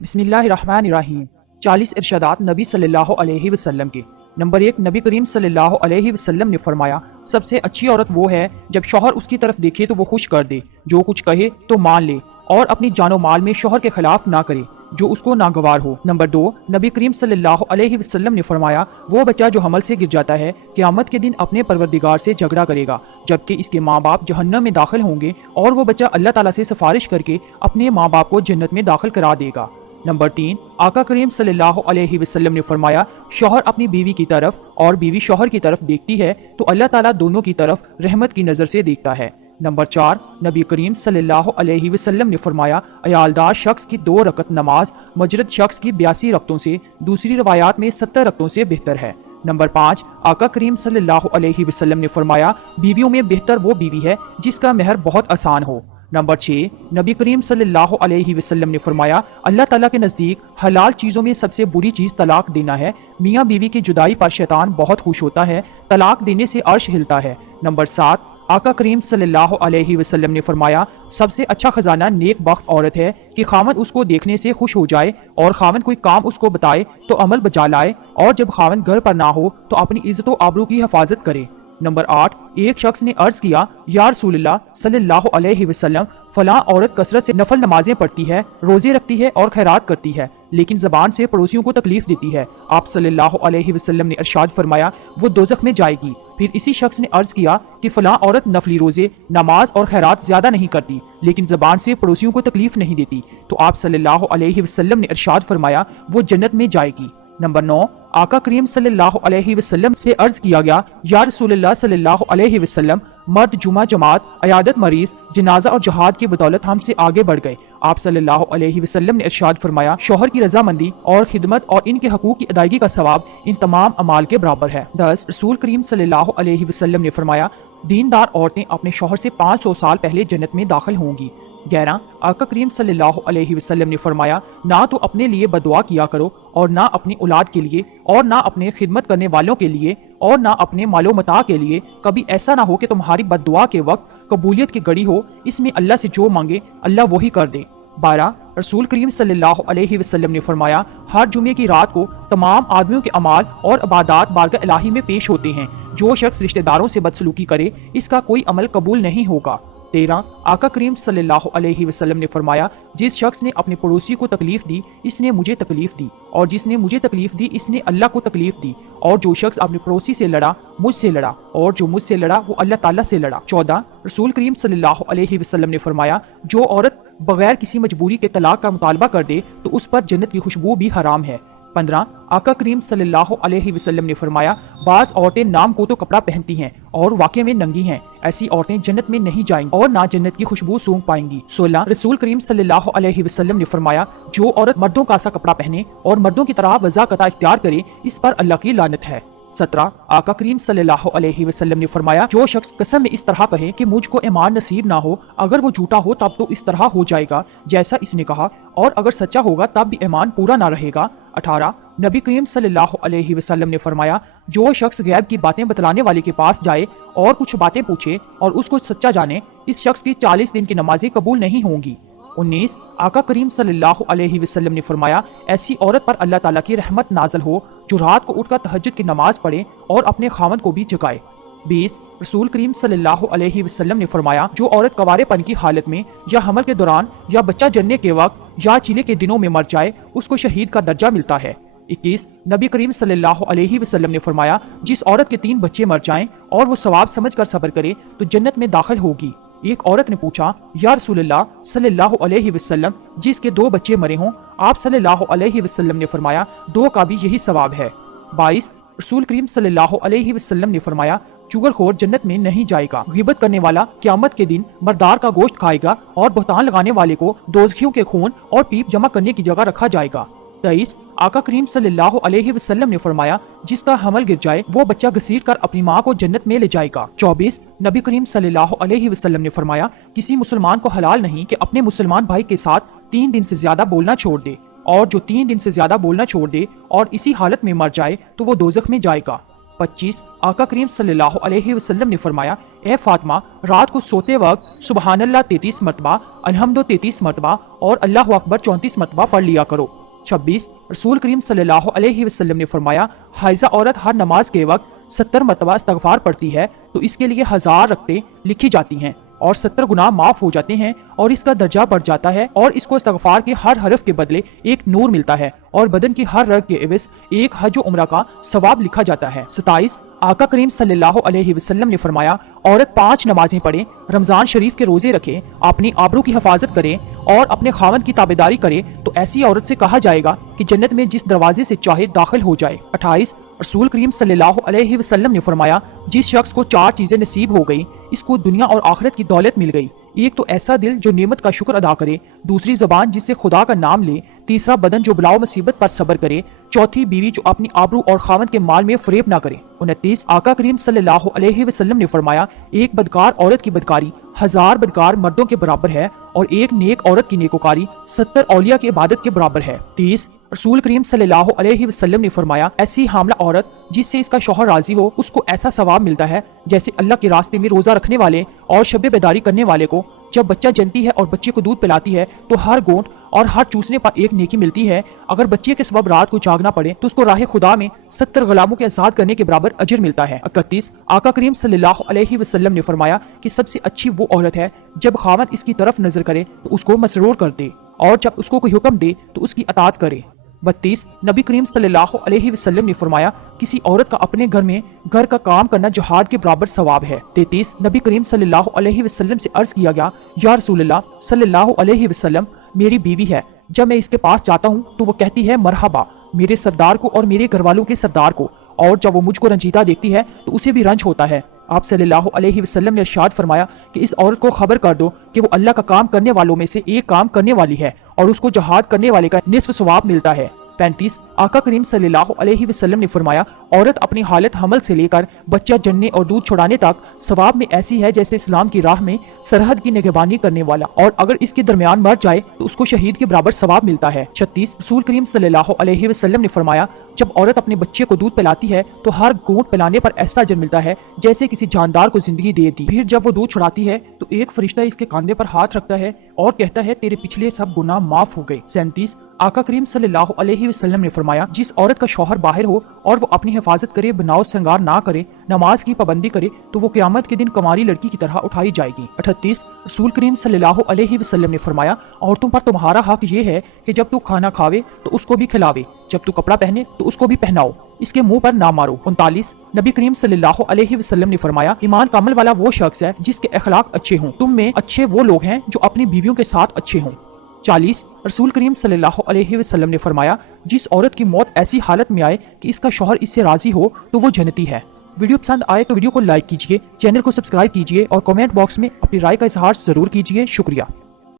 बिस्मिल्लाहिर्रहमानिर्रहीम। 40 इरशादात नबी सल्लल्लाहु अलैहि वसल्लम के। नंबर 1, नबी करीम सल्लल्लाहु अलैहि वसल्लम ने फरमाया, सबसे अच्छी औरत वो है जब शौहर उसकी तरफ देखे तो वो खुश कर दे, जो कुछ कहे तो मान ले और अपनी जानो माल में शौहर के खिलाफ ना करे जो उसको नागवार हो। नंबर 2, नबी करीम सल्लल्लाहु अलैहि वसल्लम ने फरमाया, वो बच्चा जो हमल से गिर जाता है क़यामत के दिन अपने परवरदिगार से झगड़ा करेगा, जबकि इसके माँ बाप जहन्नम में दाखिल होंगे और वो बच्चा अल्लाह ताला से सिफारिश करके अपने माँ बाप को जन्नत में दाखिल करा देगा। नंबर 3, आका करीम सल्लल्लाहु अलैहि वसल्लम ने फरमाया, शौहर अपनी बीवी की तरफ और बीवी शौहर की तरफ देखती है तो अल्लाह ताला दोनों की तरफ रहमत की नज़र से देखता है। नंबर 4, नबी करीम सल्लल्लाहु अलैहि वसल्लम ने फरमाया, अयालदार शख्स की 2 रकत नमाज मजरद शख्स की 82 रकतों से, दूसरी रवायात में 70 रकतों से बेहतर है। नंबर 5, आका करीम सल्लल्लाहु अलैहि वसल्लम ने फरमाया, बीवियों में बेहतर वो बीवी है जिसका महर बहुत आसान हो। नंबर 6, नबी करीम सल्लल्लाहु अलैहि वसल्लम ने फरमाया, अल्लाह ताला के नज़दीक हलाल चीज़ों में सबसे बुरी चीज़ तलाक देना है। मियाँ बीवी की जुदाई पर शैतान बहुत खुश होता है, तलाक देने से अर्श हिलता है। नंबर 7, आका करीम सल्लल्लाहु अलैहि वसल्लम ने फरमाया, सबसे अच्छा खजाना नेक बख्त औरत है कि खामद उसको देखने से खुश हो जाए और खामद कोई काम उसको बताए तो अमल बजा लाए, और जब खामद घर पर ना हो तो अपनी इज्जत व आबरू की हिफाजत करे। नंबर 8, एक शख्स ने अर्ज किया, या रसूलल्लाह सल्लल्लाहु अलैहि वसल्लम, फलां औरत कसरत से नफल नमाजें पढ़ती है, रोजे रखती है और खैरात करती है, लेकिन ज़बान से पड़ोसियों को तकलीफ देती है। आप सल्लल्लाहु अलैहि वसल्लम ने इरशाद फरमाया, वो दोज़ख में जाएगी। फिर इसी शख्स ने अर्ज किया कि फलां औरत नफली रोजे, नमाज और खैरात ज्यादा नहीं करती, लेकिन ज़बान से पड़ोसियों को तकलीफ नहीं देती, तो आप सल्लल्लाहु अलैहि वसल्लम ने इरशाद फरमाया, वो जन्नत में जाएगी। नंबर 9, आका करीम सल्लल्लाहु अलैहि वसल्लम से अर्ज किया गया, या रसूलल्लाह सल्लल्लाहु अलैहि वसल्लम, मर्द जुमा जमात, अयादत मरीज, जनाजा और जहाद की बदौलत हमसे आगे बढ़ गए। आप सल्लल्लाहु अलैहि वसल्लम ने इरशाद फरमाया, शौहर की रजामंदी और खिदमत और इनके हकूक की अदायगी का सवाब इन तमाम अमाल के बराबर है। 10, रसूल करीम सल्लल्लाहु अलैहि वसल्लम ने फरमाया, दीनदार औरतें अपने शौहर से 500 साल पहले जन्नत में दाखिल होंगी। 11, आका करीम सल्लल्लाहु अलैहि वसल्लम ने फरमाया, ना तो अपने लिए बदुआ किया करो और ना अपनी औलाद के लिए और ना अपने खिदमत करने वालों के लिए और ना अपने मालो मता के लिए। कभी ऐसा ना हो कि तुम्हारी बददुआ के वक्त कबूलियत की घड़ी हो, इसमें अल्लाह से जो मांगे अल्लाह वही कर दे। 12, रसूल करीम सल्लल्लाहु अलैहि वसल्लम ने फरमाया, हर जुमे की रात को तमाम आदमियों के अमाल और इबादत बारगाह इलाही में पेश होते हैं। जो शख्स रिश्तेदारों से बदसलूकी करे इसका कोई अमल कबूल नहीं होगा। 13, आका करीम सल्लल्लाहु अलैहि वसल्लम ने फरमाया, जिस शख्स ने अपने पड़ोसी को तकलीफ दी इसने मुझे तकलीफ दी, और जिसने मुझे तकलीफ दी इसने अल्लाह को तकलीफ दी, और जो शख्स अपने पड़ोसी से लड़ा मुझसे लड़ा, और जो मुझसे लड़ा वो अल्लाह ताला से लड़ा। 14, रसूल करीम सल्लल्लाहु अलैहि वसल्लम ने फरमाया, जो औरत बगैर किसी मजबूरी के तलाक का मुतालबा कर दे तो उस पर जन्नत की खुशबू भी हराम है। 15, आका करीम सल्लल्लाहु अलैहि वसल्लम ने फरमाया, बाज औरतें नाम को तो कपड़ा पहनती हैं और वाकई में नंगी हैं, ऐसी औरतें जन्नत में नहीं जाएंगी और ना जन्नत की खुशबू सूंघ पाएंगी। 16, रसूल करीम सल्लल्लाहु अलैहि वसल्लम ने फरमाया, जो औरत मर्दों का सा कपड़ा पहने और मर्दों की तरह वज़ाकता इख्तियार करे इस पर अल्लाह की लानत है। 17, आका करीम सल्लल्लाहु अलैहि वसल्लम ने फरमाया, जो शख्स कसम में इस तरह कहे कि मुझको ईमान नसीब ना हो, अगर वो झूठा हो तब तो इस तरह हो जाएगा जैसा इसने कहा, और अगर सच्चा होगा तब भी ईमान पूरा ना रहेगा। 18, नबी करीम सल्लल्लाहु अलैहि वसल्लम ने फरमाया, जो शख्स गैब की बातें बतलाने वाले के पास जाए और कुछ बातें पूछे और उसको सच्चा जाने, इस शख्स की 40 दिन की नमाजें कबूल नहीं होंगी। 19, आका करीम सल्लल्लाहु अलैहि वसल्लम ने फरमाया, ऐसी औरत पर अल्लाह ताला की रहमत नाज़िल हो जो रात को उठकर तहज्जुद की नमाज पढ़े और अपने खामद को भी जगाए। 20, रसूल करीम सल्लल्लाहु अलैहि वसल्लम ने फरमाया, जो औरत कवारेपन की हालत में या हमल के दौरान या बच्चा जन्ने के वक्त या चीले के दिनों में मर जाए उसको शहीद का दर्जा मिलता है। 21, नबी करीम सल्लल्लाहु अलैहि वसल्लम ने फरमाया, जिस औरत के 3 बच्चे मर जाएं और वो सवाब समझकर सब्र करे तो जन्नत में दाखिल होगी। एक औरत ने पूछा, या रसूलल्लाह सल्लल्लाहु अलैहि वसल्लम, जिसके 2 बच्चे मरे हों? आप सल्लल्लाहु अलैहि वसल्लम ने फरमाया, 2 का भी यही सवाब है। 22, रसूल करीम सल्लल्लाहु अलैहि वसल्लम ने फरमाया, चुगलखोर जन्नत में नहीं जाएगा। ग़ीबत करने वाला क़यामत के दिन मर्दार का गोश्त खाएगा और बहतान लगाने वाले को दोज़खियों के खून और पीप जमा करने की जगह रखा जाएगा। 23, आका करीम सल्लल्लाहु अलैहि वसल्लम ने फरमाया, जिसका हमल गिर जाए वो बच्चा घसीट कर अपनी माँ को जन्नत में ले जाएगा। 24, नबी करीम सल्लल्लाहु अलैहि वसल्लम ने फरमाया, किसी मुसलमान को हलाल नहीं कि अपने मुसलमान भाई के साथ 3 दिन से ज्यादा बोलना छोड़ दे, और जो 3 दिन से ज्यादा बोलना छोड़ दे और इसी हालत में मर जाए तो वो दोज़ख में जाएगा। 25 आका करीम सल्लल्लाहु अलैहि वसल्लम ने फरमाया, ए फातिमा, रात को सोते वक्त सुबहानल्लाह 33 मरतबा, अल्हम्दु 33 मरतबा और अल्लाहु अकबर 34 मरतबा पढ़ लिया करो। 26 रसूल करीम सल्लल्लाहु अलैहि वसल्लम ने फरमाया, हाइजा औरत हर नमाज के वक्त 70 मरतबा इस्तगफार पढ़ती है तो इसके लिए 1000 रकतें लिखी जाती हैं और 70 गुनाह माफ हो जाते हैं और इसका दर्जा बढ़ जाता है और इसको इस्तगफार के हर हरफ के बदले एक नूर मिलता है और बदन की हर रग के एवज एक हज उम्रा का सवाब लिखा जाता है। 27 आका करीम सल्लल्लाहु अलैहि वसल्लम ने फरमाया, औरत 5 नमाजें पढ़े, रमजान शरीफ के रोजे रखे, अपनी आबरू की हिफाजत करे और अपने खावंद की ताबेदारी करे तो ऐसी औरत से कहा जाएगा कि जन्नत में जिस दरवाजे से चाहे दाखिल हो जाए। 28 रसूल करीम सल्लल्लाहु अलैहि वसल्लम ने फरमाया, जिस शख्स को 4 चीजें नसीब हो गई, इसको दुनिया और आखिरत की दौलत मिल गई। एक तो ऐसा दिल जो नेमत का शुक्र अदा करे, दूसरी ज़बान जिससे खुदा का नाम ले, तीसरा बदन जो बलाओ मुसीबत पर सब्र करे, चौथी बीवी जो अपनी आबरू और खावंद के माल में फरेब ना करे। 29 आका करीम सल्लल्लाहु अलैहि वसल्लम ने फरमाया, एक बदकार औरत की बदकारी 1000 बदकार मर्दों के बराबर है और एक नेक औरत की नेकोकारी 70 औलिया की इबादत के बराबर है। 30 रसूल करीम सल्लल्लाहु अलैहि वसल्लम ने फरमाया, ऐसी हामला औरत जिससे इसका शौहर राजी हो, उसको ऐसा सवाब मिलता है जैसे अल्लाह के रास्ते में रोजा रखने वाले और शब बेदारी करने वाले को जब बच्चा जनती है और बच्चे को दूध पिलाती है तो हर गोंद और हर चूसने पर एक नेकी मिलती है। अगर बच्चे के सबब रात को जागना पड़े तो उसको राह खुदा में 70 गुलामों के आजाद करने के बराबर अजर मिलता है। 31 आका करीम सल्लल्लाहु अलैहि वसल्लम ने फरमाया कि सबसे अच्छी वो औरत है जब खावंद इसकी तरफ नजर करे तो उसको मसरूर कर दे और जब उसको कोई हुक्म दे तो उसकी अताअत करे। 32 नबी करीम सल्लल्लाहु अलैहि वसल्लम ने फरमाया, किसी औरत का अपने घर में घर का काम करना जिहाद के बराबर सवाब है। 33 नबी करीम सल्लल्लाहु अलैहि वसल्लम से अर्ज किया गया, या रसूलल्लाह सल्लल्लाहु अलैहि वसल्लम, मेरी बीवी है, जब मैं इसके पास जाता हूँ तो वो कहती है मरहबा मेरे सरदार को और मेरे घर वालों के सरदार को, और जब वो मुझको रंजीदा देखती है तो उसे भी रंज होता है। आप सल्लल्लाहु अलैहि वसल्लम ने इरशाद फरमाया कि इस औरत को खबर कर दो कि वो अल्लाह का काम करने वालों में से एक काम करने वाली है और उसको जहाद करने वाले का निस्फ सवाब मिलता है। 35 आका करीम सल्लल्लाहु अलैहि वसल्लम ने फरमाया, औरत अपनी हालत हमल से लेकर बच्चा जनने और दूध छुड़ाने तक सवाब में ऐसी है जैसे इस्लाम की राह में सरहद की निगहबानी करने वाला, और अगर इसके दरमियान मर जाए तो उसको शहीद के बराबर सवाब मिलता है। 36 रसूल करीम सल्लल्लाहु अलैहि वसल्लम ने फरमाया, जब औरत अपने बच्चे को दूध पिलाती है तो हर घूंट पिलाने पर ऐसा अजर मिलता है जैसे किसी जानदार को जिंदगी दे दी। फिर जब वो दूध छुड़ाती है तो एक फरिश्ता इसके कंधे पर हाथ रखता है और कहता है, तेरे पिछले सब गुनाह माफ हो गए। 37 आका करीम सल्लल्लाहु अलैहि वसल्लम ने फरमाया, जिस औरत का शौहर बाहर हो और वो अपनी हिफाजत करे, बनाओ श्रृंगार ना करे, नमाज की पाबंदी करे तो वो क़यामत के दिन कुंवारी लड़की की तरह उठाई जाएगी। 38 रसूल करीम सल्लल्लाहु अलैहि वसल्लम ने फरमाया, औरतों पर तुम्हारा हक ये है कि जब तू खाना खावे तो उसको भी खिलावे, जब तू कपड़ा पहने तो उसको भी पहनाओ, इसके मुंह पर ना मारो। 39 नबी करीम सल्लल्लाहु अलैहि वसल्लम ने फरमाया, ईमान कामिल वाला वो शख्स है जिसके अखलाक अच्छे हों, तुम में अच्छे वो लोग हैं जो अपनी बीवियों के साथ अच्छे हों। 40 रसूल करीम सल्लल्लाहु अलैहि वसल्लम ने फरमाया, जिस औरत की मौत ऐसी हालत में आए कि इसका शौहर इससे राजी हो तो वो जन्नती है। वीडियो पसंद आए तो वीडियो को लाइक कीजिए, चैनल को सब्सक्राइब कीजिए और कमेंट बॉक्स में अपनी राय का इजहार जरूर कीजिए। शुक्रिया।